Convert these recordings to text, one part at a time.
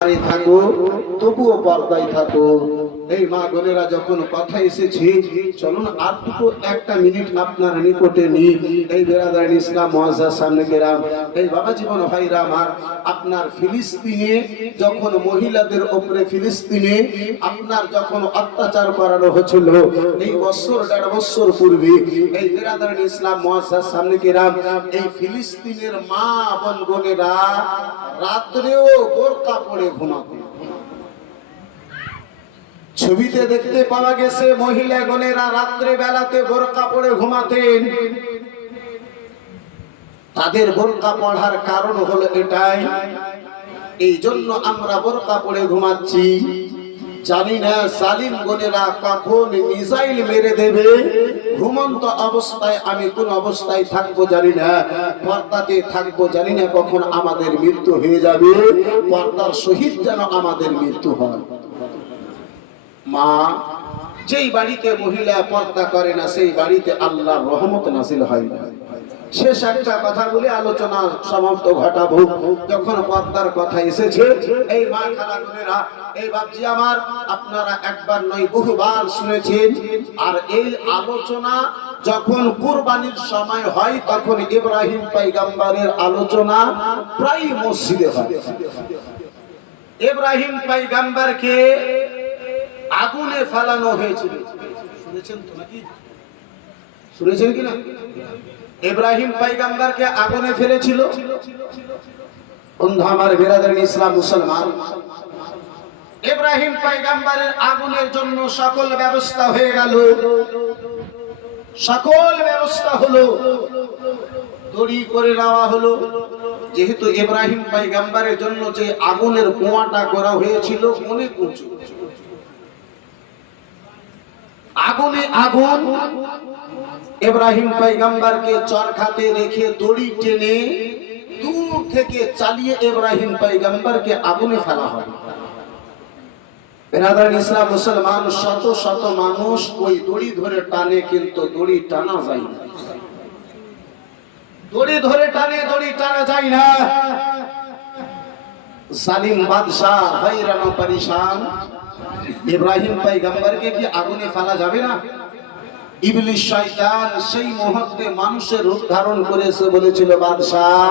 থাকো তবুও পর্দায় থাকো। এই মা বোনেরা যখন কথা এসেছে, চলুন আর দুটো একটা মিনিট আপনার নিকটে নিই। এই বেরাদারান ইসলাম মুআজ্জাজ সামনে গেলাম, এই বাবা জীবন ভাইরা আমার, আপনার ফিলিস্তিনে যখন মহিলাদের উপরে ফিলিস্তিনে আপনার যখন অত্যাচার করানো হচ্ছিল, এই বছর 1.5 বছর পূর্বে, এই বেরাদারান ইসলাম মুআজ্জাজ সামনে গেলাম, এই ফিলিস্তিনের মা বোনেরা রাত্রেও বোরকা পরে ঘুমাতো। ছবিতে দেখতে পাওয়া গেছে মহিলা গণেরা রাত্রে বেলাতে বোরকা পরে ঘুমাতেন। তাদের বোরকা পড়ার কারণ হলো এটাই, এই জন্য আমরা বোরকা পরে ঘুমাচ্ছি। জানি না জালিম গণেরা কখন মিসাইল মেরে দেবে, ঘুমন্ত অবস্থায় আমি কোন অবস্থায় থাকবো জানি না, পর্দাতে থাকবো জানি না, কখন আমাদের মৃত্যু হয়ে যাবে। পর্দার শহীদ যেন আমাদের মৃত্যু হয়। মা, যেই বাড়িতে মহিলা পর্দা করে না সেই বাড়িতে আল্লাহর রহমত নাযিল হয় না। শেষ একটা কথা বলে আলোচনা সমাপ্ত ঘটাবো। যখন পর্দার কথা এসেছে, এই মা খালাগুনেরা, এই বাপজি আমার, আপনারা একবার নয় বহুবার শুনেছেন। আর এই আলোচনা যখন কুরবানির সময় হয়, তখন ইব্রাহিম পয়গম্বরের আলোচনা প্রায় মসজিদে হয়। ইব্রাহিম পয়গম্বরকে আগুনে ফেলানো হয়েছিল, শুনেছেন তো নাকি? শুনেছেন কিনা? ইব্রাহিম পয়গম্বরকে আগুনে ফেলেছিল। বন্ধু আমার, বিরাদারান ইসলাম মুসলমান, ইব্রাহিম পয়গম্বরের আগুনের জন্য সকল ব্যবস্থা হয়ে গেল, সকল ব্যবস্থা হলো, দড়ি করে নেওয়া হলো। যেহেতু ইব্রাহিম পয়গম্বরের জন্য যে আগুনের কুয়াটা করা হয়েছিল অনেক উঁচু, আগুনে আগুন, ইব্রাহিম পয়গম্বরকে চরখাতে রেখে দড়ি টেনে দূর থেকে চালিয়ে ইব্রাহিম পয়গম্বরকে আগুনে ফেলা হয়। বেরাদারান ইসলাম মুসলমান, শত শত মানুষ ওই দড়ি ধরে টানে, কিন্তু দড়ি টানা যায় না। দড়ি ধরে টানে, দড়ি টানা যায় না। জালিম বাদশাহ হয়রান পরেশান, ইব্রাহিম পয়গম্বরকে কি আগুনে ফেলা যাবে না? ইবলিস শয়তান সেই মুহূর্তে মানুষের রূপ ধারণ করেছে, বলেছিল বাদশাহ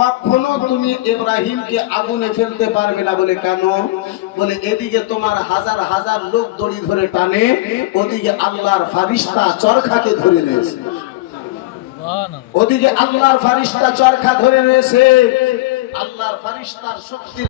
কখনো তুমি ইব্রাহিমকে আগুনে ফেলতে পারবে না। বলে কেন? বলে এদিকে তোমার হাজার হাজার লোক দড়ি ধরে টানে, ওদিকে আল্লাহর ফারিস্তা চরখাকে ধরে রয়েছে, ওদিকে আল্লাহর ফারিস্তা চরখা ধরে রয়েছে। আল্লাহর ফারিস্তার শক্তি